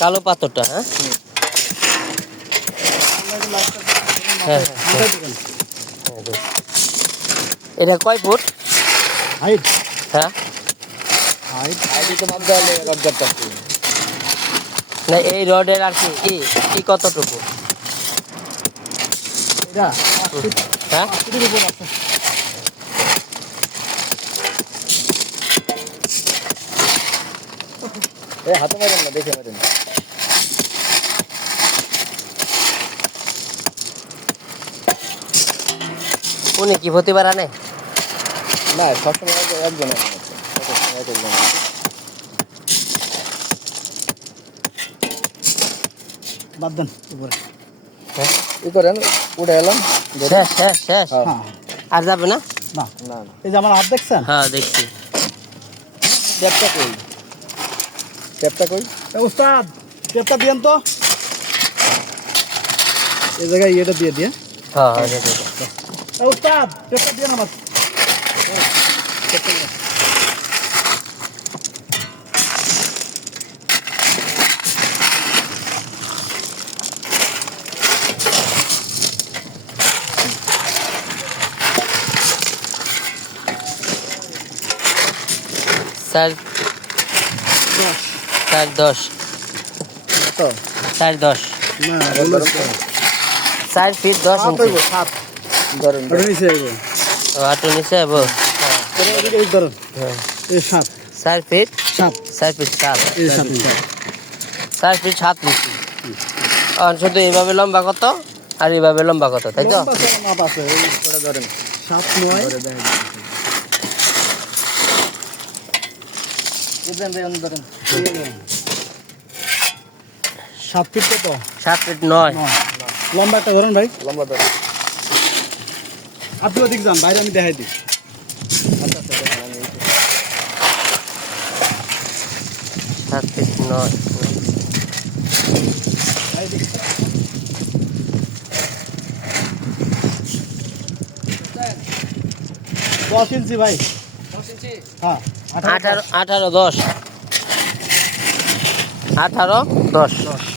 কালো পাথরটা, হ্যাঁ হ্যাঁ এটা কয় ফুট হাইট? হ্যাঁ হাইট তো মাপ দেওয়ালে রডগারটা না এই রডের আর কি কি কতটুকু এটা হ্যাঁ 5 ফিটের উপর আছে। হাতে মারেন না, দেখে মারেন। উনি কি প্রতিবার আনে? না, সবসময় একজন আছে, সবসময় একজন আছে। বাদ দেন উপরে। হ্যাঁ ই করেন, উঠে এলাম। শেষ শেষ শেষ হ্যাঁ। হ্যাঁ আর যাবে না? না না না, এই যে আমার হাত দেখছেন? হ্যাঁ দেখছি। ট্যাপটা কই? ট্যাপটা কই? এ উস্তাদ টেপটা দিয়েন তো। এই জায়গায় এটা দিয়ে দিয়ে। হ্যাঁ হ্যাঁ দেখি। এ উস্তাদ টেপটা দিয়েন আমার। চার 10 কত? 4 না বলো 4 ফিট 10 সাত ইঞ্চি। হইব, সাত। ধরেন ওটা নিচে হইব। ও হাঁটু নিচে হইব। এটা ওদিকে এই ধরেন। হ্যাঁ এই সাত 4 ফিট সাত 4 ফিট 7 এই সাত ইঞ্চি। 4 ফিট 7 ইঞ্চি। আর শুধু এইভাবে লম্বা কত আর এইভাবে লম্বা কত, তাই তো? লম্বা চওড়া মাপ আছে। এই ওটা ধরেন। 7 9 ধরে দেখেন। বুঝলেন যে অন্য ধরেন। 7 ফিট কত? 7 ফিট 9 লম্বা একটা ধরেন ভাই। লম্বা ধরেন। আপনি ওদিক যান, বাইরে আমি দেখাই দিই। আচ্ছা আচ্ছা, দেখেন আমি এই যে- 7 ফিট 9 10 ইঞ্চি ভাই। হ্যাঁ 18 10 18 10